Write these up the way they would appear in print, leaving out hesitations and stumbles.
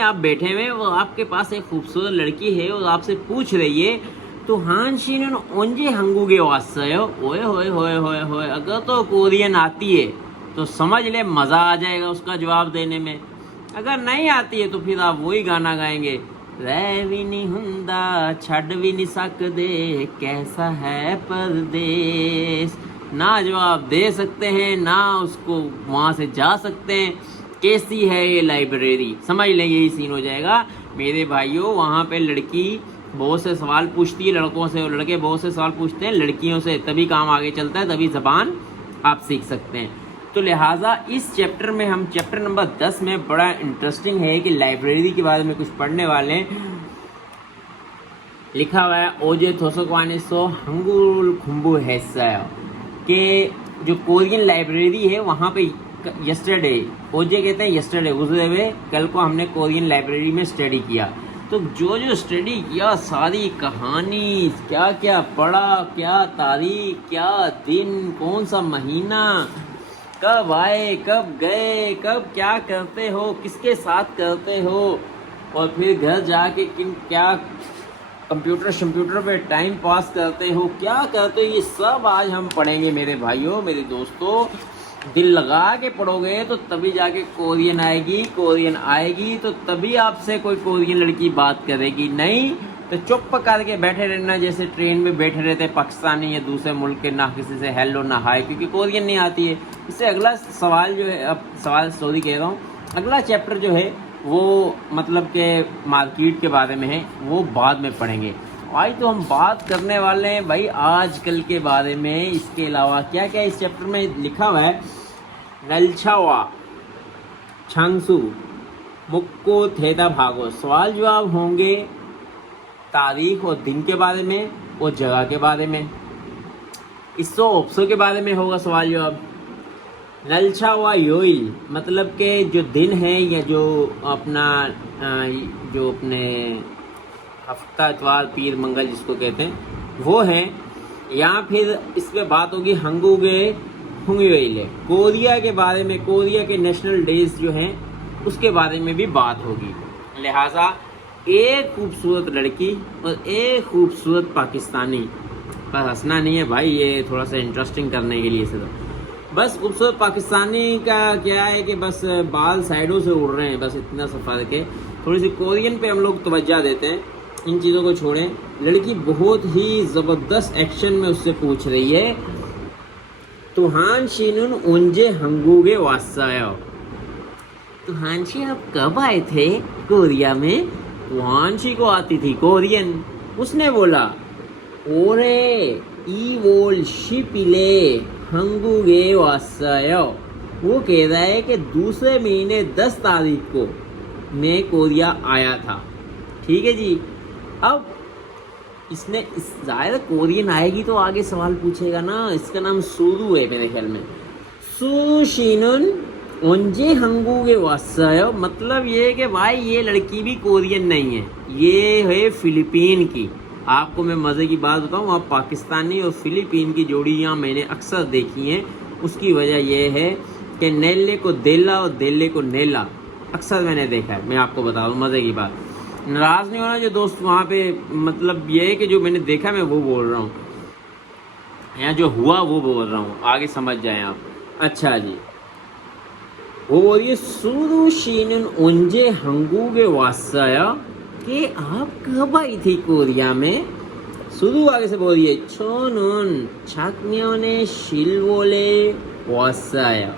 आप बैठे हुए, वो आपके पास एक खूबसूरत लड़की है और आपसे पूछ रही है तो हानशीन ओंजे हंगूगे वास्यो। ओए होए होए होए होए, अगर तो कोरियन आती है तो समझ ले मज़ा आ जाएगा उसका जवाब देने में। अगर नहीं आती है तो फिर आप वही गाना गाएंगे, रह भी नहीं हुंदा छड़ भी नहीं सकदे कैसा है परदेस। ना जवाब दे सकते हैं ना उसको वहाँ से जा सकते हैं। कैसी है ये लाइब्रेरी, समझ लें यही सीन हो जाएगा मेरे भाइयों। वहाँ पे लड़की बहुत से सवाल पूछती है लड़कों से और लड़के बहुत से सवाल पूछते हैं लड़कियों से, तभी काम आगे चलता है, तभी ज़बान आप सीख सकते हैं। तो लिहाजा इस चैप्टर में हम चैप्टर नंबर 10 में बड़ा इंटरेस्टिंग है कि लाइब्रेरी के बारे में कुछ पढ़ने वाले हैं। लिखा हुआ है ओजे थोसोक्वाने सो हंगुल खुम्बू हैसा के जो कोरियन लाइब्रेरी है वहाँ पे यस्टरडे, ओजे कहते हैं यस्टरडे, गुजरे हुए कल को हमने कोरियन लाइब्रेरी में स्टडी किया। तो जो जो स्टडी किया सारी कहानी, क्या क्या पढ़ा, क्या तारीख, क्या दिन, कौन सा महीना, कब आए, कब गए, कब क्या करते हो, किसके साथ करते हो, और फिर घर जाके किन क्या कंप्यूटर पे टाइम पास करते हो, क्या करते हो, ये सब आज हम पढ़ेंगे मेरे भाइयों मेरे दोस्तों। दिल लगा के पढ़ोगे तो तभी जाके कोरियन आएगी, कोरियन आएगी तो तभी आपसे कोई कोरियन लड़की बात करेगी, नहीं तो चुप करके बैठे रहना जैसे ट्रेन में बैठे रहते पाकिस्तानी या दूसरे मुल्क के, ना किसी से हेलो ना हाय, क्योंकि कोरियन नहीं आती है। इससे अगला सवाल जो है, अब सवाल सॉरी कह रहा हूँ, अगला चैप्टर जो है वो मतलब के मार्केट के बारे में है, वो बाद में पढ़ेंगे। आज तो हम बात करने वाले हैं भाई आजकल के बारे में। इसके अलावा क्या क्या इस चैप्टर में लिखा हुआ है, नलछावा छांगसू मुक्को थेता भागो, सवाल जवाब होंगे तारीख और दिन के बारे में और जगह के बारे में। इसो ऑप्सो के बारे में होगा सवाल जवाब। नलछावा योइल मतलब के जो दिन है या जो अपना जो अपने हफ्ता इतवार पीर मंगल जिसको कहते हैं वो है, या फिर इस पे बात होगी हंगूगे हुंगवेले, कोरिया के बारे में, कोरिया के नेशनल डेज जो हैं उसके बारे में भी बात होगी। लिहाजा एक खूबसूरत लड़की और एक खूबसूरत पाकिस्तानी, पर हंसना नहीं है भाई, ये थोड़ा सा इंटरेस्टिंग करने के लिए सिर्फ। बस खूबसूरत पाकिस्तानी का क्या है कि बस बाल साइडों से उड़ रहे हैं, बस इतना सा फर्क है। थोड़ी सी कोरियन पे हम लोग तवज्जो देते हैं, इन चीज़ों को छोड़ें। लड़की बहुत ही ज़बरदस्त एक्शन में उससे पूछ रही है, तो हानशीनुन उंजे हंगूगे वासायो, तो हानशी आप कब आए थे कोरिया में? तो हानशी को आती थी कोरियन। उसने बोला ओरे ई वोल शिपिले हंगूगे वासायो, वो कह रहा है कि दूसरे महीने 10 तारीख को मैं कोरिया आया था। ठीक है जी। अब इसने इस जाहिर कोरियन आएगी तो आगे सवाल पूछेगा ना, इसका नाम सुरु है मेरे ख्याल में। सुशिनुन ओंजे हंगूगे वासायो, मतलब ये है कि भाई ये लड़की भी कोरियन नहीं है, ये है फिलीपीन की। आपको मैं मज़े की बात बताऊँ, आप पाकिस्तानी और फिलीपीन की जोड़ियाँ मैंने अक्सर देखी हैं। उसकी वजह यह है कि नेले को देला और देले को नेला अक्सर मैंने देखा है। मैं आपको बता दूँ मज़े की बात, नाराज़ नहीं होना जो दोस्त वहाँ पे, मतलब ये है कि जो मैंने देखा मैं वो बोल रहा हूँ, या जो हुआ वो बोल रहा हूँ, आगे समझ जाएं आप। अच्छा जी, वो बोलिए सुरुशीनन उंजे हंगूगे वासाया, कि आप कब आई थी कोरिया में? शुरू आगे से बोलिए छोनुन छाकन्योने शिलवोले वासाया,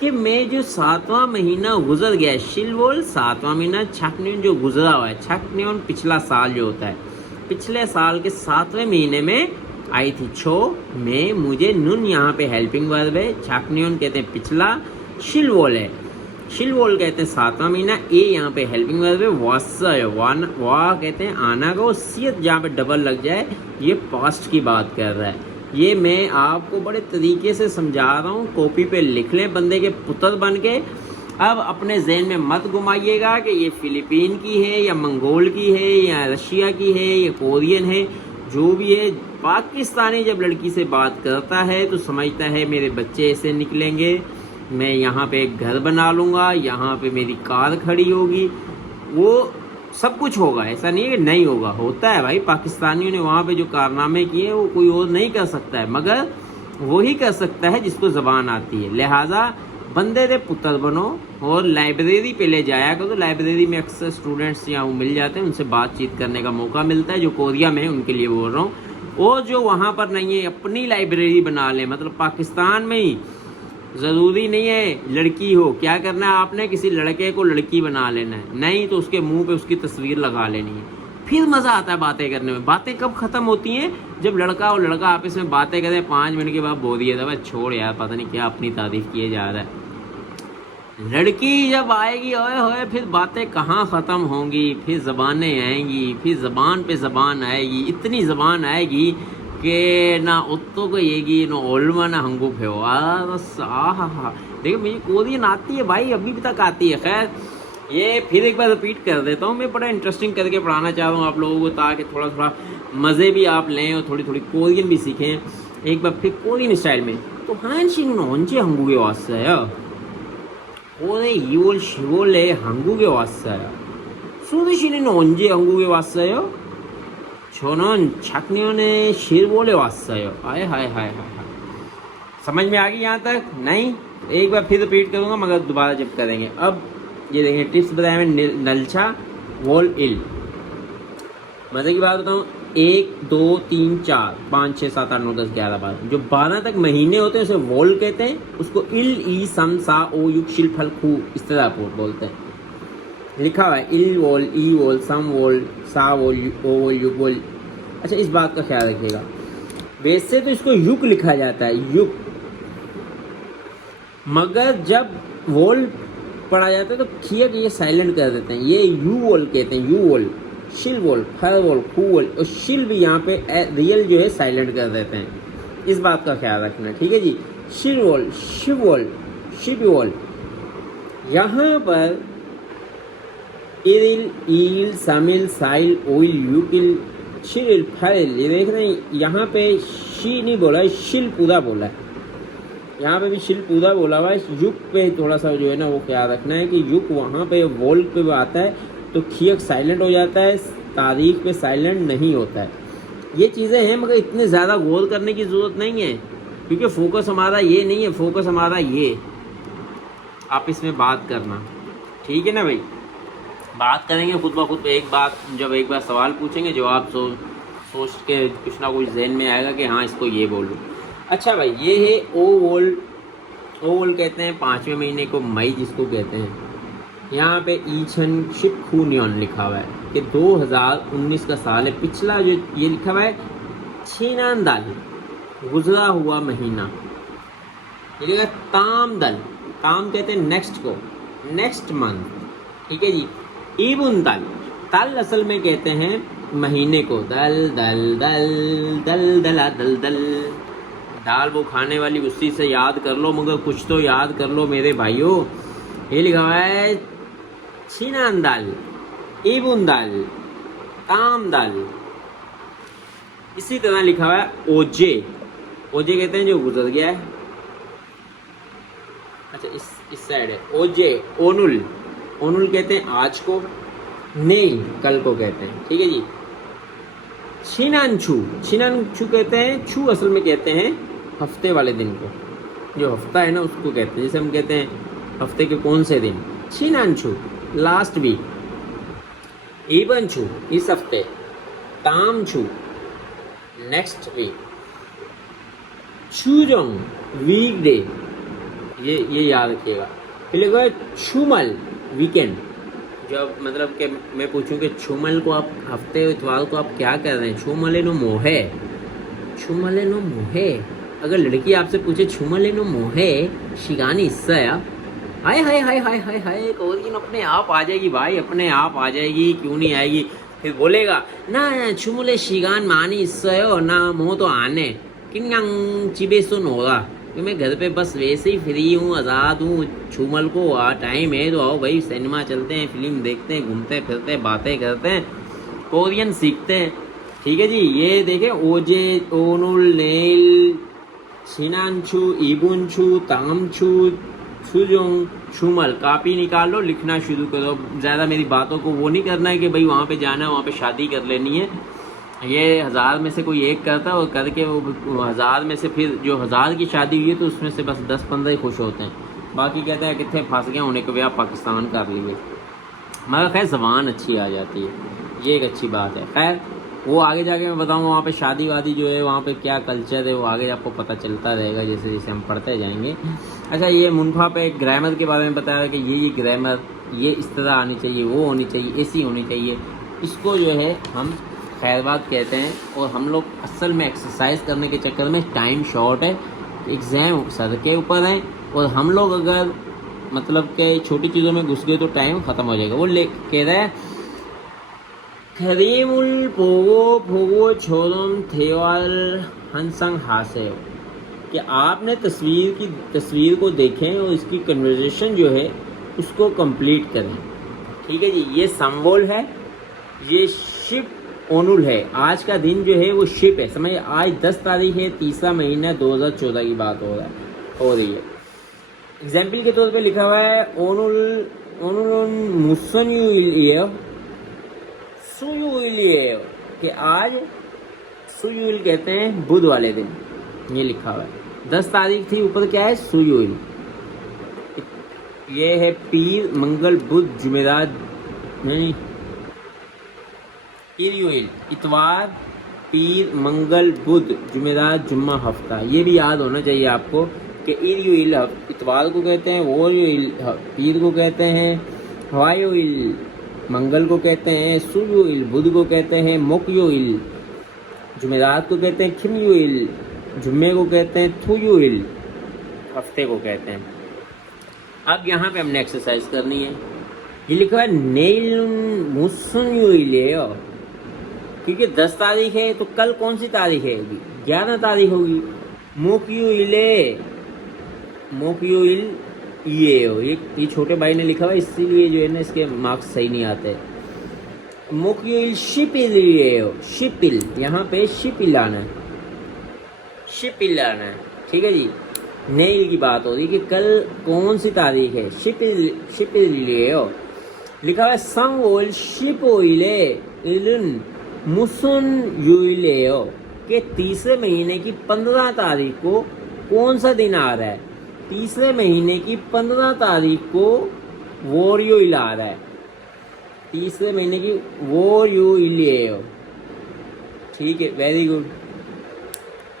कि मैं जो 7वां महीना गुजर गया, शिलवोल 7वां महीना, छाकन्योन जो गुजरा हुआ है, छाकन्योन पिछला साल जो होता है, पिछले साल के 7वें महीने में आई थी। छो में मुझे नुन यहाँ पे हेल्पिंग वर्ब है, छाकन्योन कहते हैं पिछला, शिलवोल है, शिलवोल कहते हैं 7वां महीना, ए यहाँ पे हेल्पिंग वर्ब है, वासा है, वाह कहते हैं आना को, सियत जहाँ पे डबल लग जाए ये पास्ट की बात कर रहा है। ये मैं आपको बड़े तरीके से समझा रहा हूँ, कॉपी पे लिख लें बंदे के पुत्र बन के। अब अपने जहन में मत घुमाइएगा कि ये फिलीपीन की है या मंगोल की है या रशिया की है या कोरियन है, जो भी है। पाकिस्तानी जब लड़की से बात करता है तो समझता है मेरे बच्चे ऐसे निकलेंगे, मैं यहाँ पे एक घर बना लूँगा, यहाँ पे मेरी कार खड़ी होगी, वो सब कुछ होगा, ऐसा नहीं है कि नहीं होगा, होता है भाई। पाकिस्तानियों ने वहाँ पे जो कारनामे किए वो कोई और नहीं कर सकता है, मगर वही कर सकता है जिसको ज़बान आती है। लिहाजा बंदे दे पुत्र बनो और लाइब्रेरी पे ले जाया करो। तो लाइब्रेरी में अक्सर स्टूडेंट्स यहाँ मिल जाते हैं, उनसे बातचीत करने का मौका मिलता है। जो कोरिया में है उनके लिए बोल रहा हूँ। और जो वहाँ पर नहीं है अपनी लाइब्रेरी बना लें, मतलब पाकिस्तान में ही, ज़रूरी नहीं है लड़की हो। क्या करना है आपने, किसी लड़के को लड़की बना लेना है, नहीं तो उसके मुंह पे उसकी तस्वीर लगा लेनी है। फिर मज़ा आता है बातें करने में। बातें कब ख़त्म होती हैं, जब लड़का और लड़का आपस में बातें करते हैं, 5 मिनट के बाद बोल दिया था भाई छोड़ यार, पता नहीं क्या अपनी तारीफ़ किए जा रहा है। लड़की जब आएगी ओए होए, फिर बातें कहाँ ख़त्म होंगी, फिर ज़बानें आएंगी, फिर ज़बान पे ज़बान आएगी, इतनी ज़बान आएगी कि ना उत्तो को येगी ना ओल्मा ना हंगू फे। हाँ देखो मुझे कोरियन आती है भाई, अभी भी तक आती है। खैर ये फिर एक बार रिपीट कर देता हूँ, मैं बड़ा इंटरेस्टिंग करके पढ़ाना चाह रहा हूँ आप लोगों को, ताकि थोड़ा थोड़ा मज़े भी आप लें और थोड़ी थोड़ी कोरियन भी सीखें एक बार फिर कोरियन स्टाइल में। तो 한식은 언제 한국에 왔어요? 올해 2월 10월에 한국에 왔어요. 수디 씨는 언제 한국에 왔어요? 저는 작년에 10월에 왔어요. हाय समझ में आ गई यहाँ तक? नहीं, एक बार फिर रिपीट करूँगा मगर दोबारा जब करेंगे। अब ये देखें टिप्स बताया मैं, नलछा वोल इल। मज़े की बात बताऊँ, 1 2 3 4 5 6 7 8 9 10 11 12, जो 12 तक महीने होते हैं उसे वोल कहते हैं। उसको इल ई सम सा ओ युग शिल फल खू इस तरह बोलते हैं। लिखा हुआ है इल वोल, ई वोल, सम वोल, सा वोल, ओ वोल, युग वोल। अच्छा इस बात का ख्याल रखिएगा, वैसे तो इसको युग लिखा जाता है, युग, मगर जब वोल पढ़ा जाता है तो खिया ये साइलेंट कर देते हैं, ये यू वोल कहते हैं, यू वोल, शिल वोल, फर वोल, खू वोल, और शिल भी यहाँ पे रियल जो है साइलेंट कर देते हैं। इस बात का ख्याल रखना, ठीक है जी। शिल वोल, शिव वोल, शिव वोल। यहाँ पर इरिल, ईल, समिल, साइल, ओइल, यूकिल, शिल, फैल, ये देख रहे हैं यहाँ पे शी नहीं बोला है, शिल पूरा बोला है। यहाँ पे भी शिल पूरा बोला हुआ है। युग पे थोड़ा सा जो है ना वो ख्याल रखना है कि युग वहाँ पे वोल पे आता है तो खियक साइलेंट हो जाता है, तारीख पे साइलेंट नहीं होता है। ये चीज़ें हैं मगर इतने ज़्यादा गौर करने की ज़रूरत नहीं है, क्योंकि फोकस हमारा ये नहीं है, फोकस हमारा ये, आप इसमें बात करना, ठीक है ना भाई। बात करेंगे खुद ब खुद। एक बात, जब एक बार सवाल पूछेंगे जवाब सोच के कुछ ना कुछ जहन में आएगा कि हाँ इसको ये बोलूँ। अच्छा भाई ये है ओ वोल। ओ वोल कहते हैं 5वें महीने को मई जिसको कहते हैं। यहाँ पे ईछन शिप खूनियन लिखा हुआ है कि 2019 का साल है। पिछला जो ये लिखा हुआ है छीनांदाल, गुजरा हुआ महीना। ये लिखा ताम दल, ताम कहते हैं नेक्स्ट को, नेक्स्ट मंथ, ठीक है जी। ईबुन दल, तल असल में कहते हैं महीने को, दल दल दल दल दला दल दल। दाल वो खाने वाली उसी से याद कर लो, मगर कुछ तो याद कर लो मेरे भाइयों। ये लिखा हुआ है छीनान दाल, ईबुन दाल, ताम दाल। इसी तरह लिखा हुआ है ओजे। ओजे कहते हैं जो गुजर गया है। अच्छा इस साइड है ओजे। ओनुल, ओनुल कहते हैं आज को, नेल कल को कहते हैं, ठीक है जी। छिनानछू, छिनानछू कहते हैं, छू असल में कहते हैं हफ्ते वाले दिन को, जो हफ्ता है ना उसको कहते हैं। जैसे हम कहते हैं हफ्ते के कौन से दिन, छिनानछू लास्ट वीक, ईबनछू इस हफ्ते, तामछू नेक्स्ट वीक, छूजोंग वीकडे, ये याद रखिएगा। फिर लिखा छुमल वीकेंड। जब मतलब कि मैं पूछूं कि छुमल को आप हफ्ते इतवार को आप क्या कर रहे हैं, छुमले नो मोहे, छुमले नो मोहे। अगर लड़की आपसे पूछे छुमले नो मोहे शिगानी इससे हाय हाय हाय हाय हाय हाय, कोरियन अपने आप आ जाएगी भाई, अपने आप आ जाएगी, क्यों नहीं आएगी। फिर बोलेगा ना छुमले शिगान मानी इससे हो ना मोह तो आने किन्यांग चिबे सुन होगा, कि मैं घर पे बस वैसे ही फ्री हूँ, आज़ाद हूँ, छूमल को टाइम है तो आओ भाई सिनेमा चलते हैं, फिल्म देखते हैं, घूमते फिरते हैं, बातें करते हैं, कोरियन सीखते हैं, ठीक है जी। ये देखें ओजे, ओनुल, नेल, छिनानछू, ईबुनछू, तामछू, छुजोंग छुमल, कापी निकाल लो, लिखना शुरू करो। ज़्यादा मेरी बातों को वो नहीं करना है कि भाई वहाँ पे जाना है, वहाँ पे शादी कर लेनी है। ये 1000 में से कोई एक करता है और करके वो 1000 में से फिर जो 1000 की शादी हुई है तो उसमें से बस 10-15 ही खुश होते हैं, बाकी कहते हैं कितने फंस गए, उन्हें कभी आप पाकिस्तान कर लिए। मगर खैर ज़बान अच्छी आ जाती है, ये एक अच्छी बात है। खैर वो आगे जाके मैं बताऊँगा वहाँ पे शादी वादी जो है वहाँ पे क्या कल्चर है, वो आगे आपको पता चलता रहेगा जैसे जैसे हम पढ़ते जाएंगे। अच्छा, ये मुनफा पे ग्रामर के बारे में बताया कि ये ग्रामर ये इस तरह आनी चाहिए, वो होनी चाहिए, ऐसी होनी चाहिए। इसको जो है हम खैरबाद कहते हैं। और हम लोग असल में एक्सरसाइज करने के चक्कर में टाइम शॉर्ट है, एग्ज़ाम सर के ऊपर है, और हम लोग अगर मतलब कि छोटी चीज़ों में घुस गए तो टाइम ख़त्म हो जाएगा। वो ले कह रहा है खरीमुल पोगो फोगो छोरम थेवाल हंसंग हासे, कि आपने तस्वीर को देखें और इसकी कन्वर्सेशन जो है उसको कंप्लीट करें। ठीक है जी, ये संबोल है, ये शिप ओनुल है। आज का दिन जो है वो शिप है, समझिए। आज 10 तारीख है, 3 महीना 2014 की बात हो रही है। एग्जाम्पल के तौर पे लिखा हुआ है ओनुल मुसन्यु सुयुइलिए, कि आज सुयुइल कहते हैं बुध वाले दिन, ये लिखा हुआ है। 10 तारीख थी, ऊपर क्या है सुयुइल। ये है पीर मंगल बुध जुमेरात नहीं इरयुइल, इतवार पीर मंगल बुध जुमेरात जुम्मा हफ्ता। ये भी याद होना चाहिए आपको कि इरयुइल इतवार को कहते हैं, वोयुइल पीर को कहते हैं, हवायुइल मंगल को कहते हैं, सुयुइल बुध को कहते हैं, मोकयुइल जुमेरात को कहते हैं, खिमयुइल जुम्मे को कहते हैं, थुयुइल हफ्ते को कहते हैं। अब यहाँ पे हमने एक्सरसाइज करनी है। ये लिखा है नेल मुसुयुइले, क्योंकि 10 तारीख है तो कल कौन सी तारीख है? 11 तारीख होगी। मोकयुइल ये छोटे भाई ने लिखा हुआ, इसीलिए जो है ना इसके मार्क्स सही नहीं आते। मोकयुइल शिपिल, यहाँ पे शिपिल आना है, ठीक है जी। नेल की बात हो रही कि कल कौन सी तारीख है। शिपिल लिखा हुआ है संगोल शिपोइले इलन मुसुन युइलेओ, के तीसरे महीने की 15 तारीख को कौन सा दिन आ रहा है? तीसरे महीने की 15 तारीख को वोरयुइल आ रहा है। तीसरे महीने की वोरयुइलेओ, ठीक है, वेरी गुड।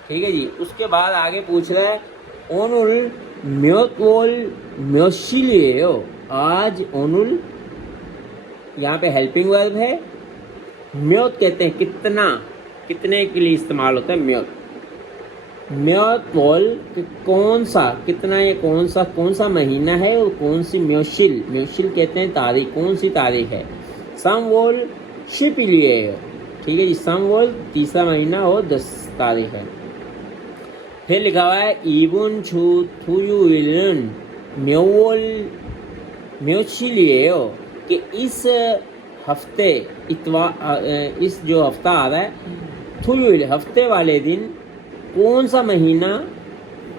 ठीक है जी। उसके बाद आगे पूछ रहा है ओनुल म्योतवोल म्योशिलेओ, आज ओनुल यहाँ पे हेल्पिंग वर्ब है। म्योत कहते हैं कितना, कितने के लिए इस्तेमाल होता है म्योत। म्योतवोल कौन सा, कितना, या कौन सा महीना है, और कौन सी म्योशिल कहते हैं तारीख, कौन सी तारीख है। समवोल शिपिलिए, ठीक है जी। समवोल तीसरा महीना और 10 तारीख है। फिर लिखा हुआ है इबुन छू थुयुइलन म्योवोल म्योशिलिए, कि इस हफ्ते इस जो हफ्ता आ रहा है थुयुइल हफ्ते वाले दिन कौन सा महीना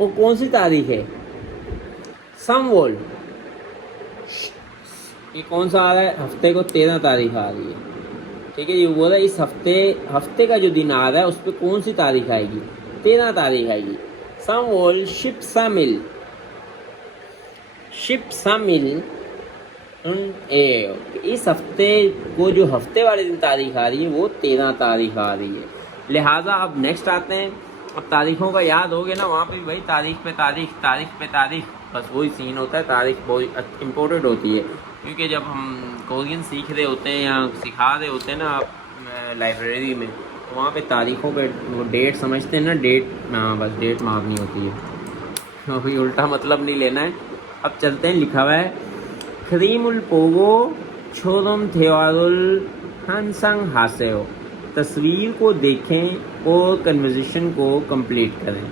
और कौन सी तारीख है। समवोल ये कौन सा आ रहा है? हफ्ते को 13 तारीख आ रही है, ठीक है। ये बोल रहा है इस हफ्ते का जो दिन आ रहा है उस पर कौन सी तारीख आएगी? 13 तारीख आएगी। समवोल शिप सामिल इस हफ्ते को जो हफ्ते वाले दिन तारीख आ रही है वो 13 तारीख आ रही है। लिहाजा अब नेक्स्ट आते हैं। अब तारीखों का याद हो गया ना, वहाँ पे भाई तारीख पे तारीख, बस वही सीन होता है। तारीख बहुत इम्पोर्टेंट होती है, क्योंकि जब हम कोरियन सीख रहे होते हैं या सिखा रहे होते हैं ना आप लाइब्रेरी में, तो वहाँ पे तारीखों पे वो डेट समझते हैं ना, बस डेट मारनी होती है, कोई उल्टा मतलब नहीं लेना है। अब चलते हैं। लिखा हुआ है खरीमुल पोगो छोरम थेवारुल हंसंग हासेओ, तस्वीर को देखें और कन्वर्सेशन को कंप्लीट करें।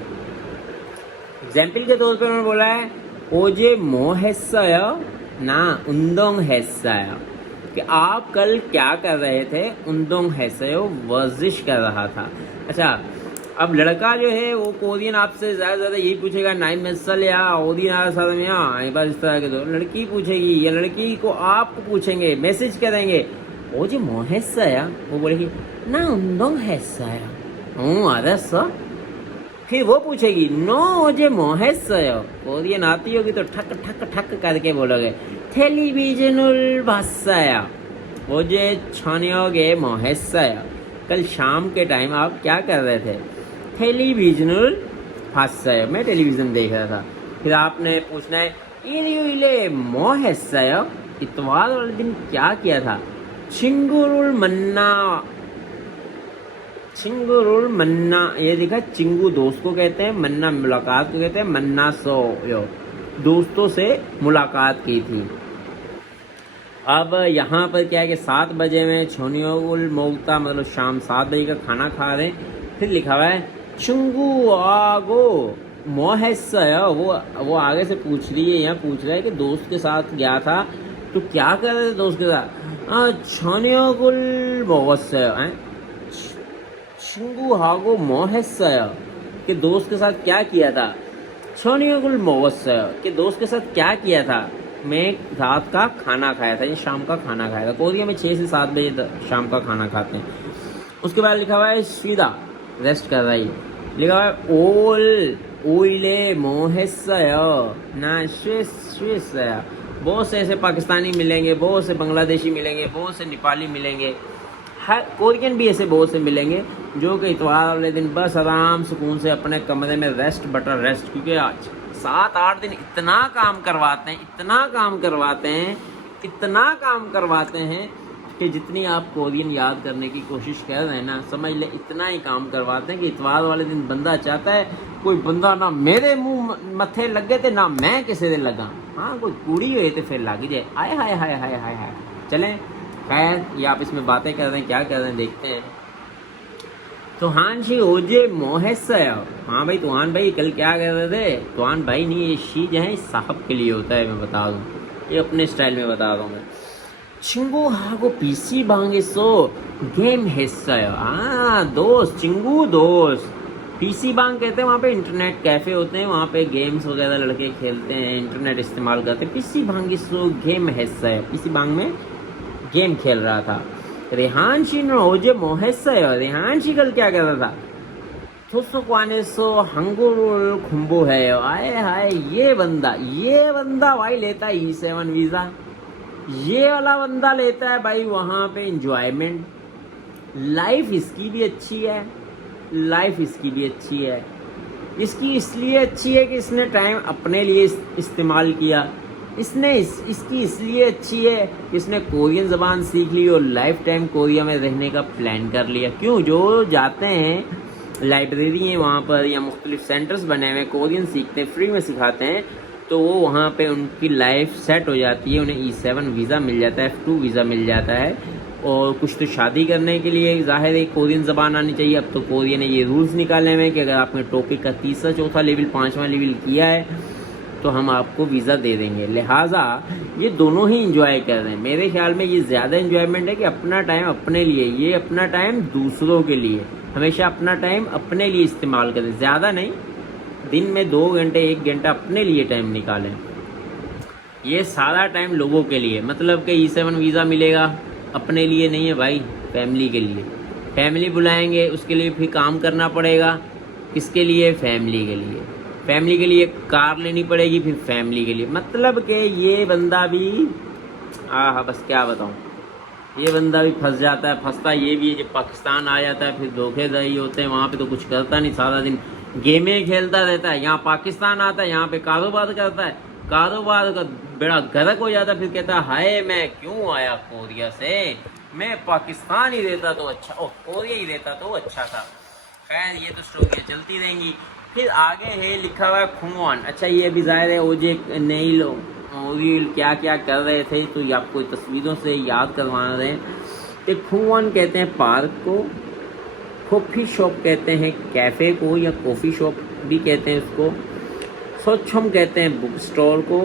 एग्जाम्पल के तौर पर उन्होंने बोला है ओजे मो हेस्साया ना उंदोंग हेस्साया, कि आप कल क्या कर रहे थे? उंदोंग हेस्सायो, वर्जिश कर रहा था। अच्छा, अब लड़का जो है वो कोरियन आपसे ज़्यादा यही पूछेगा नाइन मेसल या ओदिन आ सादा में एक बार इस तरह के। तो लड़की पूछेगी या लड़की को आप पूछेंगे, मैसेज करेंगे ओजे मोहेसाया, वो बोलेगी ना उंदोंग हैसाया अरसा। फिर वो पूछेगी नो ओजे मोहेसाया, कोरियन आती होगी तो ठक ठक ठक करके बोलोगे टेलीविजनुल भाषाया ओजे छानियोगे मोहेसाया। कल शाम के टाइम आप क्या कर रहे थे? टेलीविजनुल भाषाया, मैं टेलीविजन देख रहा था। फिर आपने पूछना है इले मोहेसाया, इतवार वाले दिन क्या किया था? चिंगुरुल मन्ना, चिंगुरुल मन्ना, ये देखा चिंगू दोस्त को कहते हैं, मन्ना मुलाकात को कहते हैं, मन्ना सो यो दोस्तों से मुलाकात की थी। अब यहाँ पर क्या है कि 7 बजे में छोनियोगुल मोगता मतलब शाम 7 बजे का खाना खा रहे हैं। फिर लिखा हुआ है चुंगू आगो मोहेसया, वो आगे से पूछ रही है, यहाँ पूछ रहा है कि दोस्त के साथ गया था तो क्या कर रहे थे दोस्त के साथ? छोनियोगुल मोहसया, चुंगू हागो मोहेसया कि दोस्त के साथ क्या किया था? छोनियोगुल मोहसया कि दोस्त के साथ क्या किया था? मैं रात का खाना खाया था, ये शाम का खाना खाया था। कोरिया में 6 से 7 बजे शाम का खाना खाते हैं। उसके बाद लिखा हुआ है सीधा रेस्ट कर रही, लिखा हुआ है ओल ओइले मोहेसया ना शेसया। बहुत से ऐसे पाकिस्तानी मिलेंगे, बहुत से बांग्लादेशी मिलेंगे, बहुत से नेपाली मिलेंगे, हर कोरियन भी ऐसे बहुत से मिलेंगे जो कि इतवार वाले दिन बस आराम सुकून से अपने कमरे में रेस्ट बटर रेस्ट, क्योंकि आज 7-8 दिन इतना काम करवाते हैं, इतना काम करवाते हैं, इतना काम करवाते हैं कि जितनी आप कोरियन याद करने की कोशिश कर रहे हैं ना, समझ ले इतना ही काम करवाते हैं कि इतवार वाले दिन बंदा चाहता है कोई बंदा ना मेरे मुंह मत्थे लगे थे ना मैं किसी दे लगा, हाँ कोई कुड़ी हुई तो फिर लग जाए। आय हाय हाय हाय हाय हाय। चलें खैर, ये आप इसमें बातें कर रहे हैं, क्या कर रहे हैं देखते हैं। तो हान शी ओजे मोहेसया, हाँ भाई तुहान भाई कल क्या कर रहे थे? तुहान भाई नहीं, ये शी जो है साहब के लिए होता है, मैं बता दूँ, ये अपने स्टाइल में बता रहा हूँ मैं। चिंगू हागो पीसी बांगे सो गेम हेसया, हाँ दोस्त, चिंगू दोस्त। पीसी बांग कहते हैं, वहाँ पे इंटरनेट कैफ़े होते हैं, वहाँ पे गेम्स वगैरह लड़के खेलते हैं, इंटरनेट इस्तेमाल करते हैं। पीसी बांगे सो गेम हेसया, पीसी बांग में गेम खेल रहा था। रेहानशी ने ओजे मोहेसया, रेहानशी कल क्या कर रहा था? थोसोक्वाने सो हंगुरुल खुम्बो है। आए हाय, ये बंदा भाई लेता है E7 वीज़ा, ये वाला बंदा लेता है भाई वहाँ पे इंजॉयमेंट। लाइफ इसकी भी अच्छी है, लाइफ इसकी भी अच्छी है। इसकी इसलिए अच्छी है कि इसने टाइम अपने लिए इस्तेमाल किया, इसने इसकी इसलिए अच्छी है कि इसने कोरियन ज़बान सीख ली और लाइफ टाइम कोरिया में रहने का प्लान कर लिया। क्यों? जो जाते हैं लाइब्रेरी है वहाँ पर या मुख्तलिफ सेंटर्स बने हुए कोरियन सीखते हैं, फ्री में सिखाते हैं, तो वो वहाँ पे उनकी लाइफ सेट हो जाती है, उन्हें E7 वीज़ा मिल जाता है, F2 वीज़ा मिल जाता है। और कुछ तो शादी करने के लिए ज़ाहिर है कोरियन ज़बान आनी चाहिए। अब तो कोरिया ने ये रूल्स निकाले हुए हैं कि अगर आपने टॉपिक का 3रा 4था लेवल 5वां लेवल किया है तो हम आपको वीज़ा दे देंगे। लिहाजा ये दोनों ही इंजॉय कर रहे हैं। मेरे ख्याल में ये ज़्यादा इंजॉयमेंट है कि अपना टाइम अपने लिए, ये अपना टाइम दूसरों के लिए, हमेशा अपना टाइम अपने लिए इस्तेमाल करें, ज़्यादा नहीं, दिन में 2 घंटे 1 घंटा अपने लिए टाइम निकालें। ये सारा टाइम लोगों के लिए, मतलब कि E7 वीज़ा मिलेगा अपने लिए नहीं है भाई, फैमिली के लिए। फैमिली बुलाएंगे उसके लिए फिर काम करना पड़ेगा, किसके लिए? फैमिली के लिए। फैमिली के लिए कार लेनी पड़ेगी, फिर फैमिली के लिए। मतलब कि ये बंदा भी बस क्या बताऊँ, ये बंदा भी फंस जाता है, फंसता ये भी है। जब पाकिस्तान आ जाता है फिर धोखेधड़ी होते हैं, वहाँ पे तो कुछ करता नहीं, सारा दिन गेमें खेलता रहता है। यहाँ पाकिस्तान आता है, यहाँ पे कारोबार करता है, कारोबार का बेड़ा गर्क हो जाता है, फिर कहता है हाय मैं क्यों आया कोरिया से, मैं पाकिस्तान ही रहता तो अच्छा, कोरिया ही रहता तो अच्छा था। खैर ये तो स्टोरियाँ चलती रहेंगी। फिर आगे है लिखा हुआ है खुंगवान। अच्छा ये भी जाहिर है ओजे नई लोग क्या क्या कर रहे थे तो ये आपको तस्वीरों से याद करवा रहे हैं। तो खुंगवान कहते हैं पार्क को, कॉफ़ी शॉप कहते हैं कैफ़े को या कॉफ़ी शॉप भी कहते हैं उसको, सोचम कहते हैं बुक स्टोर को,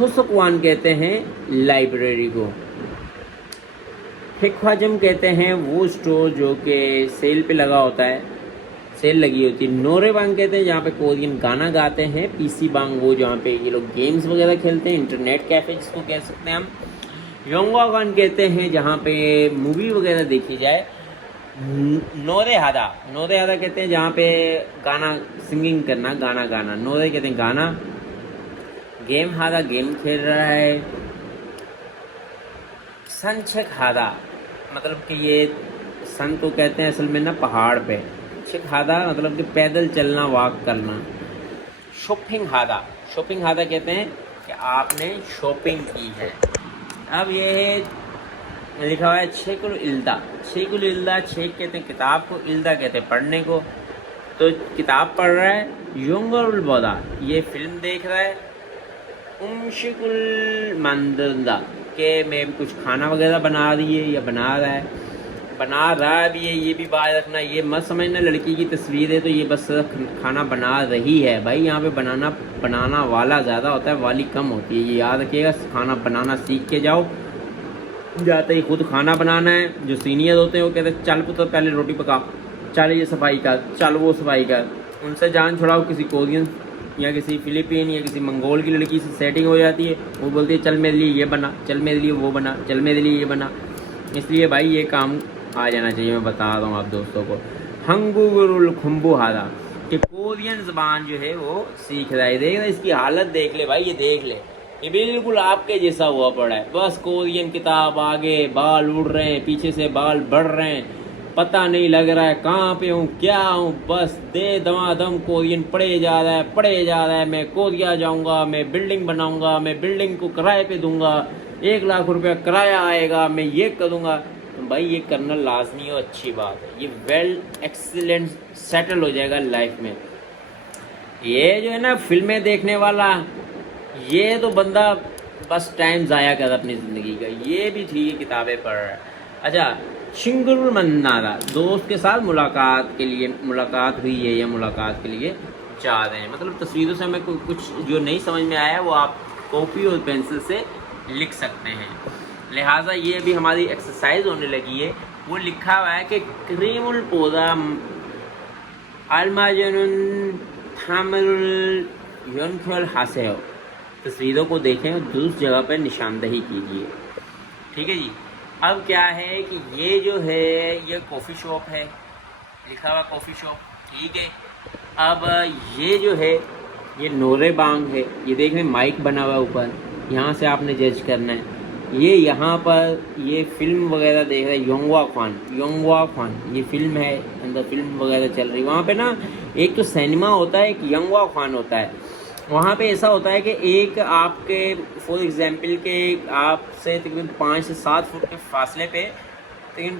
थोसोक्वान कहते हैं लाइब्रेरी को, हिक्वाजम कहते हैं वो स्टोर जो कि सेल पे लगा होता है, सेल लगी होती है। नोरेबांग कहते हैं जहाँ पे कोरियन गाना गाते हैं। पीसी बांग वो जहाँ पे ये लोग गेम्स वगैरह खेलते हैं, इंटरनेट कैफे जिसको कह सकते हैं हम। योंगवागान कहते हैं जहाँ पे मूवी वगैरह देखी जाए। नोरे हादा कहते हैं जहाँ पे गाना सिंगिंग करना, गाना गाना। नोरे कहते हैं गाना। गेम हादा गेम खेल रहा है। संचक हादा मतलब कि ये सन को कहते हैं असल में ना पहाड़ पे। छिक हादा मतलब कि पैदल चलना, वॉक करना। शॉपिंग हादा कहते हैं कि आपने शॉपिंग की है। अब ये लिखा हुआ है छेकुल इल्दा। छेक कहते हैं किताब को, इल्दा कहते हैं पढ़ने को। तो किताब पढ़ रहा है। योंगरुल बोदा ये फिल्म देख रहा है। उमशिकुल मंदंदा के मैं भी कुछ खाना वगैरह बना रही है या बना रहा भी है। ये भी बात रखना, ये मत समझना लड़की की तस्वीर है तो ये बस खाना बना रही है। भाई यहाँ पे बनाना वाला ज़्यादा होता है, वाली कम होती है। ये याद रखिएगा, खाना बनाना सीख के जाओ। जाते ही खुद खाना बनाना है। जो सीनियर होते हैं वो कहते हैं चल पुत्र पहले रोटी पका, चल ये सफाई कर, चल वो सफाई कर। उनसे जान छुड़ाओ। किसी कोरियन या किसी फिलीपीन या किसी मंगोल की लड़की से सेटिंग हो जाती है, वो बोलती है चल मेरे लिए ये बना, चल मेरे लिए वो बना, चल मेरे लिए ये बना। इसलिए भाई ये काम आ जाना चाहिए। मैं बता रहा हूँ आप दोस्तों को। हंगुरुल खुम्बू हादा कि कोरियन ज़बान जो है वो सीख रहा है। देख रहे इसकी हालत देख ले भाई, ये देख ले, ये बिल्कुल आपके जैसा हुआ पड़ा है। बस कोरियन किताब, आगे बाल उड़ रहे हैं, पीछे से बाल बढ़ रहे हैं, पता नहीं लग रहा है कहाँ पे हूँ क्या हूँ। बस दे दमादम कोरियन पढ़े जा रहा है। मैं कोरिया जाऊँगा, मैं बिल्डिंग बनाऊँगा, मैं बिल्डिंग को किराए पे दूंगा, 1 लाख रुपया किराया आएगा, मैं ये करूँगा। तो भाई ये करना लाजमी और अच्छी बात है। ये वेल एक्सीलेंट सेटल हो जाएगा लाइफ में। ये जो है ना फिल्में देखने वाला, ये तो बंदा बस टाइम ज़ाया कर अपनी ज़िंदगी का। ये भी ठीक है किताबें पढ़ रहा है। अच्छा, शिंगुल मन्नारा दोस्त के साथ मुलाकात हुई है या मुलाकात के लिए जा रहे हैं। मतलब तस्वीरों से हमें कुछ जो नहीं समझ में आया वो आप कॉपी और पेंसिल से लिख सकते हैं। लिहाजा ये भी हमारी एक्सरसाइज होने लगी है। वो लिखा हुआ है कि क्रीमुल पोदा अलमाजनुन थामरुल योनखल हासेओ। तस्वीरों को देखें और दूसरी जगह पर निशानदही कीजिए। ठीक है जी। अब क्या है कि ये जो है ये कॉफ़ी शॉप है, लिखा हुआ कॉफ़ी शॉप। ठीक है। अब ये जो है ये नोरेबांग है। ये देखें माइक बना हुआ ऊपर, यहाँ से आपने जज करना है। ये यहाँ पर ये फिल्म वगैरह देख रहे हैं। योंगवा खान ये फिल्म है, अंदर फिल्म वगैरह चल रही। वहाँ पे ना एक तो सिनेमा होता है, एक योंगवा खान होता है। वहाँ पे ऐसा होता है कि एक आपके फॉर एग्जांपल के आपसे तकरीबन 5 से 7 फुट के फासले पे तकरीबन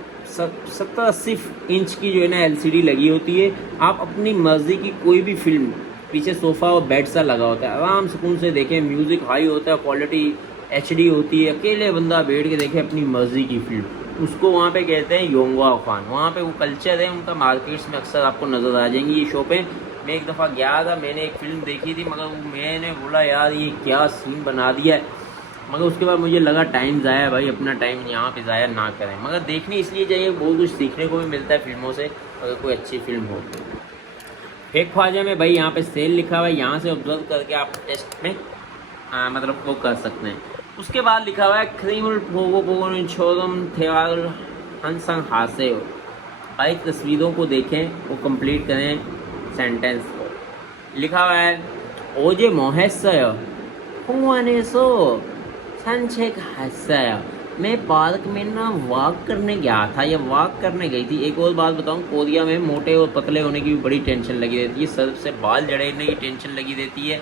70-80 इंच की जो है ना LCD लगी होती है। आप अपनी मर्ज़ी की कोई भी फिल्म, पीछे सोफ़ा और बेड सा लगा होता है, आराम सुकून से देखें। म्यूज़िक हाई होता है, क्वालिटी HD होती है। अकेले बंदा बैठ के देखे अपनी मर्ज़ी की फिल्म, उसको वहाँ पे कहते हैं योंगवा खान। वहाँ पे वो कल्चर है उनका। मार्केट्स में अक्सर आपको नज़र आ जाएंगी ये शॉपें। मैं एक दफ़ा गया था, मैंने एक फ़िल्म देखी थी, मगर मैंने बोला यार ये क्या सीन बना दिया है। मगर उसके बाद मुझे लगा टाइम ज़ाया भाई, अपना टाइम यहाँ पे ज़ाया ना करें। मगर देखनी इसलिए चाहिए, बहुत कुछ सीखने को भी मिलता है फिल्मों से, अगर कोई अच्छी फिल्म हो। फेक ख्वाजा में भाई यहाँ पे सेल लिखा हुआ है, यहाँ से ऑब्जर्व करके आप टेस्ट में मतलब वो कर सकते हैं। उसके बाद लिखा हुआ है क्रीमुल फोगो पोगो छोरम थेवाल हंसंग हासे हो। भाई तस्वीरों को देखें, वो कंप्लीट करें सेंटेंस को। लिखा हुआ है ओजे मोहेसयो हुआने सो संचेक हंसया। मैं पार्क में ना वॉक करने गया था या वॉक करने गई थी। एक और बात बताऊं, कोरिया में मोटे और पतले होने की भी बड़ी टेंशन लगी रहती है। सर से बाल जड़ने की टेंशन लगी रहती है।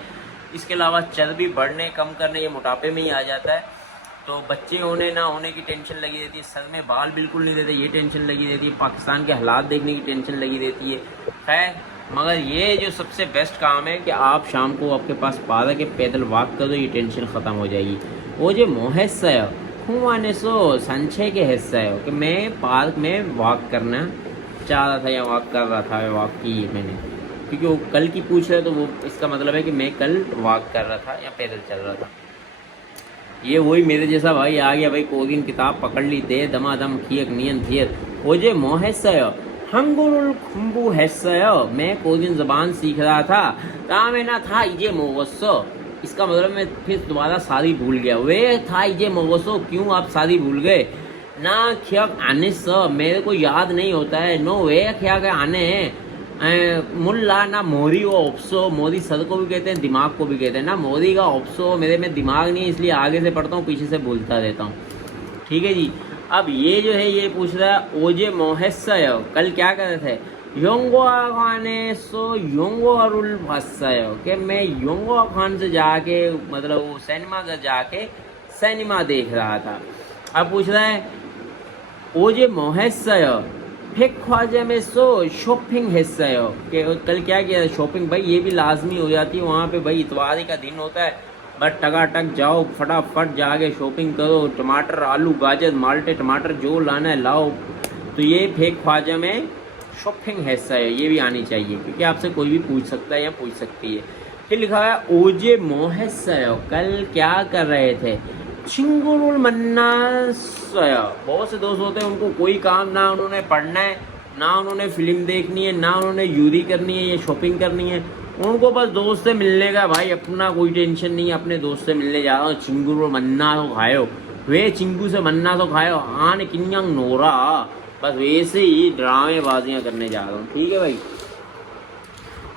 इसके अलावा चर्बी बढ़ने कम करने, ये मोटापे में ही आ जाता है। तो बच्चे होने ना होने की टेंशन लगी रहती है। सर में बाल बिल्कुल नहीं रहते, ये टेंशन लगी रहती है। पाकिस्तान के हालात देखने की टेंशन लगी रहती है। खैर, मगर ये जो सबसे बेस्ट काम है कि आप शाम को आपके पास पार्क है, पैदल वॉक कर दो, ये टेंशन ख़त्म हो जाएगी। वो जो मोहस्सा है खुआने सो संचय के हिस्सा है कि मैं पार्क में वॉक करना चाह रहा था या वॉक कर रहा था, वॉक की मैंने, क्योंकि वो कल की पूछ रहा है तो वो इसका मतलब है कि मैं कल वॉक कर रहा था या पैदल चल रहा था। ये वही मेरे जैसा भाई आ गया भाई, कोरियन किताब पकड़ ली, दे दमादम खियक नियन थियर। वो जो मोहस्सा हंगुल खुम्बू हैसयो, मैं कोरियन ज़बान सीख रहा था। तामेना था इजे मोगसो, इसका मतलब मैं फिर दोबारा सारी भूल गया। वे था इजे मोगसो, क्यों आप सारी भूल गए? ना ख्याक आने स, मेरे को याद नहीं होता है। नो वे ख्याक आने मुल्ला ना मोरी वो ऑप्सो, मोरी सर को भी कहते हैं, दिमाग को भी कहते हैं ना। मोरी का ऑप्सो, मेरे में दिमाग नहीं, इसलिए आगे से पढ़ता हूँ, पीछे से भूलता रहता हूँ। ठीक है जी। अब ये जो है ये पूछ रहा है ओजे मोहस्सयो, कल क्या कर रहे थे? योंगो खाने सो योंगो अरुल भास्सयो, कि मैं योंगो खान से जाके मतलब वो सिनेमा घर जाके सिनेमा देख रहा था। अब पूछ रहा है ओजे मोहस्सयो फिर ख्वाजा में सो शॉपिंग हिस्सयो, कि कल क्या किया? शॉपिंग। भाई ये भी लाजमी हो जाती है वहाँ पे, भाई इतवारी का दिन होता है, बस टकाटक जाओ, फटाफट जाके शॉपिंग करो, टमाटर आलू गाजर माल्टे टमाटर जो लाना है लाओ। तो ये फेक ख्वाजा में शॉपिंग हिस्सा है, ये भी आनी चाहिए क्योंकि आपसे कोई भी पूछ सकता है या पूछ सकती है। फिर लिखा है ओजे मोहस्सयो, कल क्या कर रहे थे? चिंगुरुल मन्ना सया, बहुत से दोस्त होते हैं उनको कोई काम ना उन्होंने पढ़ना है, ना उन्होंने फिल्म देखनी है, ना उन्होंने यूरी करनी है या शॉपिंग करनी है, उनको बस दोस्त से मिलने का भाई अपना कोई टेंशन नहीं है, अपने दोस्त से मिलने जा रहा हूँ, चिंगुर मन्ना तो खायो, वे चिंगू से मन्ना तो खायो, आन किन्यांग नोरा, बस वैसे ही ड्रामेबाजियाँ करने जा रहा हूँ। ठीक है भाई।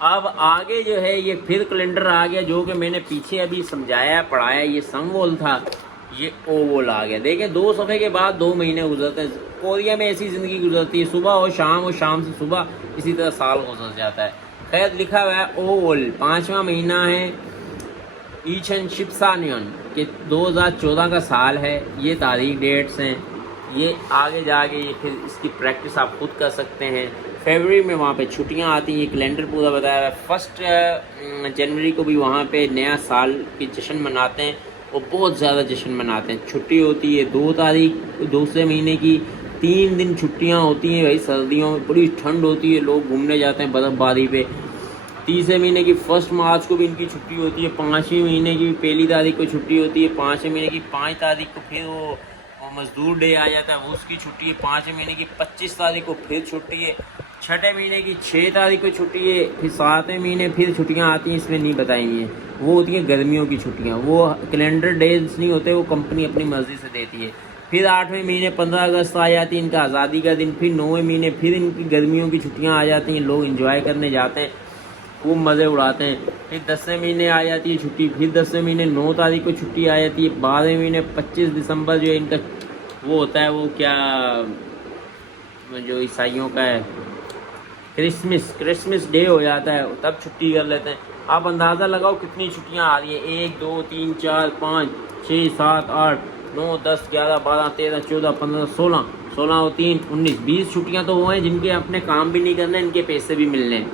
अब आगे जो है ये फिर कैलेंडर आ गया, जो कि मैंने पीछे अभी समझाया पढ़ाया, ये संगोल था, ये ओवोल आ गया। देखें 2 सफ़े के बाद 2 महीने गुजरते हैं। कोरिया में ऐसी ज़िंदगी गुजरती है, सुबह हो शाम से सुबह, इसी तरह साल गुजर जाता है। खैर लिखा हुआ है ओवोल, 5वां महीना है, ईचन शिप्सानियन के 2014 का साल है। ये तारीख डेट्स हैं, ये आगे जाके ये फिर इसकी प्रैक्टिस आप खुद कर सकते हैं। फरवरी में वहाँ पे छुट्टियाँ आती हैं, ये कैलेंडर पूरा बताया है। 1 जनवरी को भी वहाँ पे नया साल की जश्न मनाते हैं, वो बहुत ज़्यादा जश्न मनाते हैं। छुट्टी होती है 2 तारीख दूसरे महीने की, 3 दिन छुट्टियाँ होती हैं भाई। सर्दियों में बड़ी ठंड होती है, लोग घूमने जाते हैं बर्फ़बारी पे। तीसरे महीने की 1 मार्च को भी इनकी छुट्टी होती है। 5वें महीने की 1 तारीख को छुट्टी होती है। 5वें महीने की 5 तारीख को फिर वो मजदूर डे आ जाता है, वो उसकी छुट्टी है। 5वें महीने की 25 तारीख को फिर छुट्टी है। 6ठे महीने की 6 तारीख को छुट्टी है। फिर 7वें महीने फिर छुट्टियाँ आती हैं, इसमें नहीं बताएंगी हैं, वो होती हैं गर्मियों की छुट्टियाँ। वो कैलेंडर डेज नहीं होते, वो कंपनी अपनी मर्ज़ी से देती है। फिर 8वें महीने 15 अगस्त आ जाती है, इनका आज़ादी का दिन। फिर 9वें महीने फिर इनकी गर्मियों की छुट्टियाँ आ जाती हैं, लोग इंजॉय करने जाते हैं, खूब मज़े उड़ाते हैं। फिर 10वें महीने आ जाती है छुट्टी। फिर 10वें महीने 9 तारीख को छुट्टी आ जाती है। 12वें महीने 25 दिसंबर जो है इनका वो होता है, वो क्या जो ईसाइयों का है क्रिसमस डे हो जाता है, तब छुट्टी कर लेते हैं। आप अंदाज़ा लगाओ कितनी छुट्टियां आ रही है। 1 2 3 4 5 6 7 8 9 10 11 12 13 14 15 16 16 और 3 19 20 छुट्टियां तो वो हैं जिनके अपने काम भी नहीं करने, इनके पैसे भी मिलने हैं।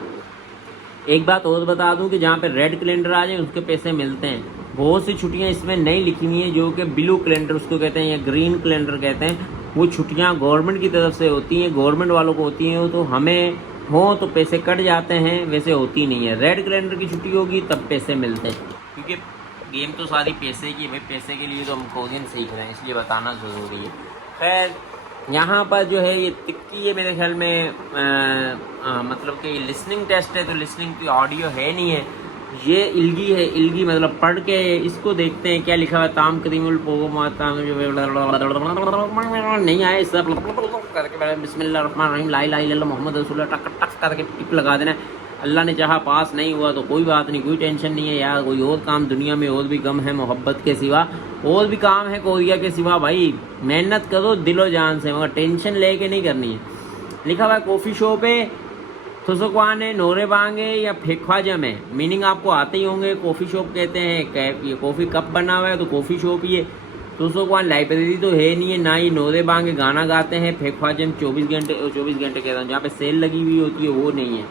एक बात और बता दूं कि जहाँ पे रेड कैलेंडर आ जाए उसके पैसे मिलते हैं। बहुत सी छुट्टियां इसमें नहीं लिखी हुई हैं, जो कि ब्लू कैलेंडर उसको कहते हैं या ग्रीन कैलेंडर कहते हैं। वो छुट्टियां गवर्नमेंट की तरफ से होती हैं, गवर्नमेंट वालों को होती हैं, तो हमें हो तो पैसे कट जाते हैं, वैसे होती नहीं है। रेड कैलेंडर की छुट्टी होगी तब पैसे मिलते हैं, क्योंकि गेम तो सारी पैसे की। भाई पैसे के लिए तो हम कोरियन सीख रहे हैं, इसलिए बताना ज़रूरी है। खैर यहाँ पर जो है ये तिक्की है मेरे ख्याल में मतलब कि लिसनिंग टेस्ट है, तो लिसनिंग की ऑडियो है नहीं है। ये इल्गी है, इल्गी मतलब पढ़ के इसको देखते हैं क्या लिखा हुआ है। ताम करीमुल पोगो ताम नहीं आए सब करके बिस्मिल्लाहिर्रहमानिर्रहीम ला इलाहा इल्लल्लाह मुहम्मद रसूलुल्लाह टक टक करके टिक लगा देना। अल्लाह ने चाहा पास नहीं हुआ तो कोई बात नहीं, कोई टेंशन नहीं है यार। कोई और काम दुनिया में और भी गम है मोहब्बत के सिवा, और भी काम है कोरिया के सिवा। भाई मेहनत करो दिलो जान से, मगर टेंशन लेके नहीं करनी है। लिखा हुआ है कॉफ़ी शॉप है थुसुक्वाने नोरे बांगे या फेख्वाजा में, मीनिंग आपको आते ही होंगे। कॉफ़ी शॉप कहते हैं, ये कॉफ़ी कप बना हुआ है तो कॉफ़ी शॉप ही है। थुसुक्वान लाइब्रेरी तो है नहीं है, ना ही नोरे बांगे गाना गाते हैं। फेख्वाजा में 24 घंटे कहता हूँ, जहाँ पे सेल लगी हुई होती है वो नहीं है।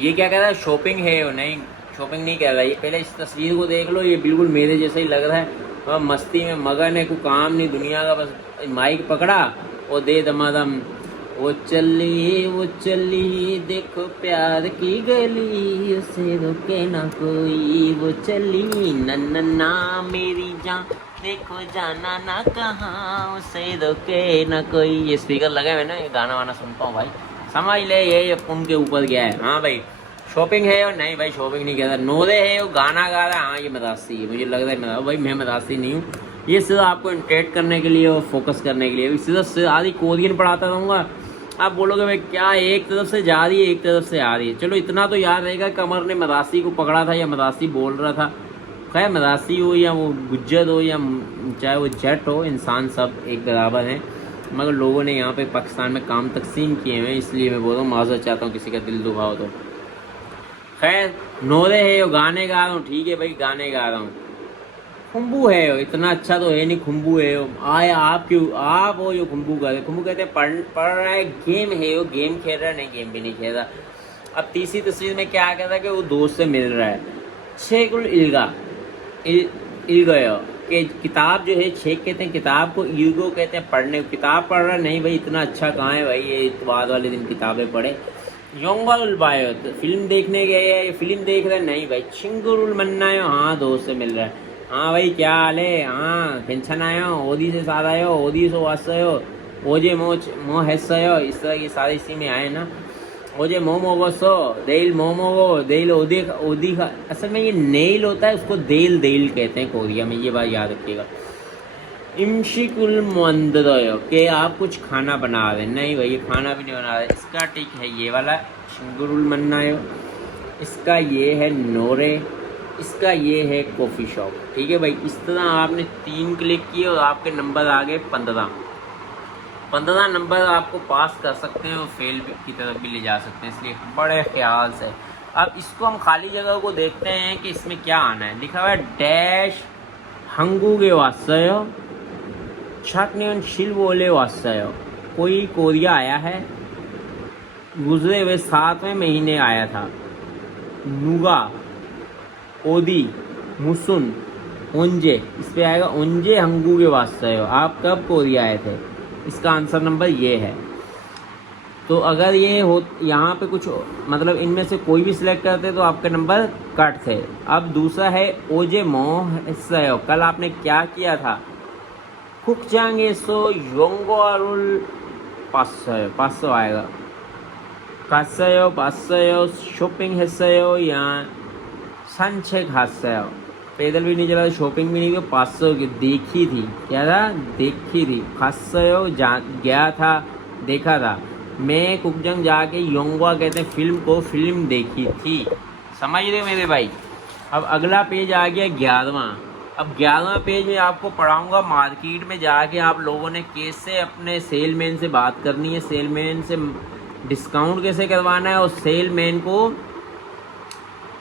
ये क्या कह रहा है शॉपिंग है, नहीं शॉपिंग नहीं कह रहा। ये पहले इस तस्वीर को देख लो, ये बिल्कुल मेरे जैसा ही लग रहा है। वह मस्ती में मगन है, कोई काम नहीं दुनिया का, बस माइक पकड़ा और दे दमादम वो चली देखो प्यार की गली, उसे रोके ना कोई। वो चली नन्ना मेरी जान देखो जाना ना कहाँ, उसे रोके ना कोई। ये स्पीकर लगे हुए ना, ये गाना वाना सुनता हूँ भाई। समझ ले ये उनके ऊपर गया है। हाँ भाई शॉपिंग है और नहीं भाई शॉपिंग नहीं कहता, नोरे है वो गाना गा रहा है, हाँ ये मदासी है, मुझे लग रहा है भाई मैं मदासी नहीं हूँ, ये सिर्फ आपको इंटरेक्ट करने के लिए और फोकस करने के लिए, सिर्फ आधी कोरियन पढ़ाता रहूँगा। आप बोलोगे भाई क्या एक तरफ से जा रही है एक तरफ से आ रही है, चलो इतना तो याद रहेगा कमर ने मदासी को पकड़ा था या मदासी बोल रहा था। खैर मदासी हो या वो गुज्जर हो या चाहे वो जट हो, इंसान सब एक बराबर हैं, मगर लोगों ने यहाँ पे पाकिस्तान में काम तकसीम किए हैं, इसलिए मैं बोल रहा हूँ माज़रत चाहता हूँ किसी का दिल दुखाओ तो। खैर नोरे है वो गाने गा रहा हूँ, ठीक है भाई गाने गा रहा हूँ। खुम्बू है वो, इतना अच्छा तो है नहीं, खुम्बू है वो, आए आप क्यों आप हो जो खुम्बू कहते, खुम्बू कहते हैं पढ़ रहा है, गेम है वो, गेम खेल रहा है, नहीं गेम भी नहीं खेल रहा। अब तीसरी तस्वीर में क्या कहता है कि वो दोस्त से मिल रहा है, शेकुल इल्गा इल्गयो कि किताब जो है छेक कहते हैं, किताब को इल्गो कहते हैं पढ़ने, किताब पढ़ रहा है, नहीं भाई इतना अच्छा कहाँ है भाई, ये इतवार वाले दिन किताबें पढ़े। योंगल बायो तो फिल्म देखने गए है, फिल्म देख रहे हैं, नहीं भाई छिंगुरुल मन्ना है, हाँ दोस्त से मिल रहा है, हाँ भाई क्या हाल है, हाँ टेंशन आयो ओदी से साथ आयो ओदी से वास्यो ओजे मो हैसयो, इस तरह ये सारे इसी में आए ना। ओजे मोमो सो देल मोमो देल ओदी ओदी का, असल में ये नेल होता है उसको देल देल कहते हैं कोरिया में, ये बात याद रखिएगा। इमशिकुल मंदो के आप कुछ खाना बना रहे, नहीं भाई ये खाना भी नहीं बना रहे, इसका टिक है ये वाला शिंगुरुल मन्नायो, इसका ये है नोरे, इसका ये है कॉफ़ी शॉप, ठीक है भाई। इस तरह आपने 3 क्लिक किए और आपके नंबर आ गए 15 नंबर आपको पास कर सकते हैं और फेल की तरफ भी ले जा सकते हैं, इसलिए बड़े ख्याल से। अब इसको हम खाली जगह को देखते हैं कि इसमें क्या आना है, लिखा हुआ है डैश हंगूगे वास्यो छाकनियन शिल बोले वास्यो, कोई कोरिया आया है, गुजरे हुए 7वें महीने आया था, नुगा ओदी मुसुन ओंजे, इस पे आएगा ओंजे हंगू के वास्ते हो, आप कब कोरिया आए थे, इसका आंसर नंबर ये है। तो अगर ये हो यहाँ पे कुछ मतलब इनमें से कोई भी सिलेक्ट करते तो आपके नंबर कट थे। अब दूसरा है ओजे मोह, कल आपने क्या किया था, कुक जाएंगे सो योंगो अरुल 500 आएगा, कासयो 500 शॉपिंग है या संचेक हास्यो, पैदल भी नहीं चला, शॉपिंग भी नहीं की, 500 की देखी थी, क्या था देखी थी, खास्यो गया था देखा था, मैं कुकजंग जाके योंगवा कहते हैं फिल्म को फिल्म देखी थी, समझ रहे मेरे भाई। अब अगला पेज आ गया 11वां। अब 11वां पेज में आपको पढ़ाऊंगा मार्केट में जाके आप लोगों ने कैसे अपने सेलमैन से बात करनी है, सेलमैन से डिस्काउंट कैसे करवाना है और सेलमैन को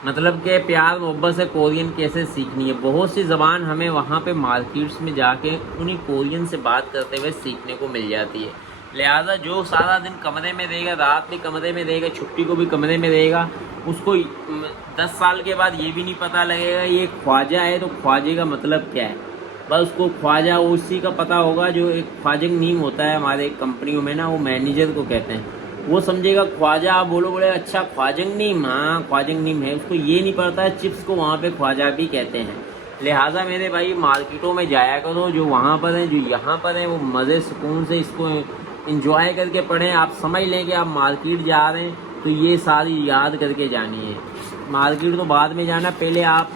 मतलब कि प्यार मोहब्बत से कोरियन कैसे सीखनी है। बहुत सी ज़बान हमें वहाँ पे मार्केट्स में जाके उन्हीं कोरियन से बात करते हुए सीखने को मिल जाती है। लिहाजा जो सारा दिन कमरे में रहेगा, रात भी कमरे में रहेगा, छुट्टी को भी कमरे में रहेगा, उसको 10 साल के बाद ये भी नहीं पता लगेगा ये ख्वाजा है तो ख्वाजे का मतलब क्या है, बस उसको ख्वाजा उसी का पता होगा जो एक ख्वाजंग नीम होता है हमारे कंपनियों में ना, वो मैनेजर को कहते हैं, वो समझेगा ख्वाजा, आप बोले अच्छा ख्वाजंग नीम, हाँ ख्वाजंग नीम है, उसको ये नहीं पता है चिप्स को वहाँ पे ख्वाजा भी कहते हैं। लिहाजा मेरे भाई मार्केटों में जाया करो, जो वहाँ पर हैं जो यहाँ पर हैं वो मज़े सुकून से इसको इंजॉय करके पढ़ें। आप समझ लें कि आप मार्केट जा रहे हैं तो ये सारी याद करके जानी है, मार्केट तो बाद में जाना, पहले आप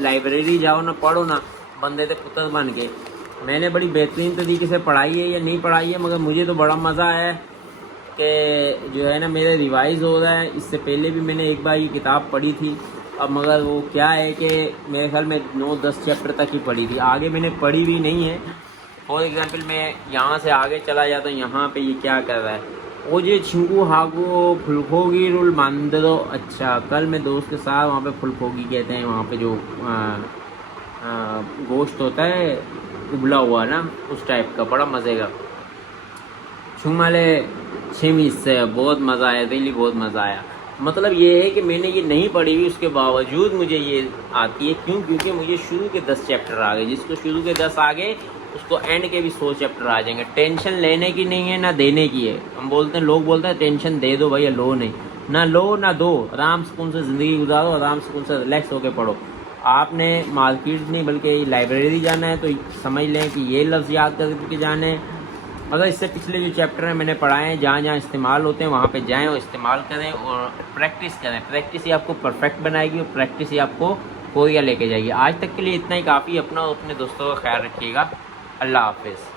लाइब्रेरी जाओ ना, पढ़ो ना बंदे थे पुत्र बन के। मैंने बड़ी बेहतरीन तरीके से पढ़ाई है या नहीं पढ़ाई है, मगर मुझे तो बड़ा मज़ा आया कि जो है ना मेरा रिवाइज़ हो रहा है। इससे पहले भी मैंने एक बार ये किताब पढ़ी थी, अब मगर वो क्या है कि मेरे ख्याल में 9-10 चैप्टर तक ही पढ़ी थी, आगे मैंने पढ़ी भी नहीं है। फॉर एग्जांपल मैं यहाँ से आगे चला जाता हूँ, यहाँ पे ये क्या कर रहा है, वो जो छिंगू हागो फुलखोगी रुल मांदो। अच्छा, कल मैं दोस्त के साथ वहाँ पे फुलखोगी कहते हैं, वहाँ पे जो गोश्त होता है उबला हुआ ना, उस टाइप का, बड़ा मज़े का। छुमाले छिमी से बहुत मज़ा आया, दिल्ली बहुत मज़ा आया। मतलब ये है कि मैंने ये नहीं पढ़ी हुई, उसके बावजूद मुझे ये आती है। क्यों? क्योंकि मुझे शुरू के 10 चैप्टर आ गए, जिसको शुरू के 10 आ गए उसको एंड के भी 100 चैप्टर आ जाएंगे। टेंशन लेने की नहीं है ना देने की है। हम बोलते हैं, लोग बोलते हैं टेंशन दे दो भैया, लो नहीं, ना लो ना दो, आराम सुकून से ज़िंदगी गुजारो, आराम सुकून से रिलैक्स होकर पढ़ो। आपने मार्केट नहीं बल्कि लाइब्रेरी जाना है तो समझ लें कि ये लफ्ज़ याद करके जाने, मतलब इससे पिछले जो चैप्टर है मैंने पढ़ाए हैं, जहाँ जहाँ इस्तेमाल होते हैं वहाँ पे जाएं और इस्तेमाल करें और प्रैक्टिस करें। प्रैक्टिस ही आपको परफेक्ट बनाएगी और प्रैक्टिस ही आपको कोरिया लेके जाएगी। आज तक के लिए इतना ही काफ़ी। अपना और अपने दोस्तों का ख्याल रखिएगा। अल्लाह हाफिज़।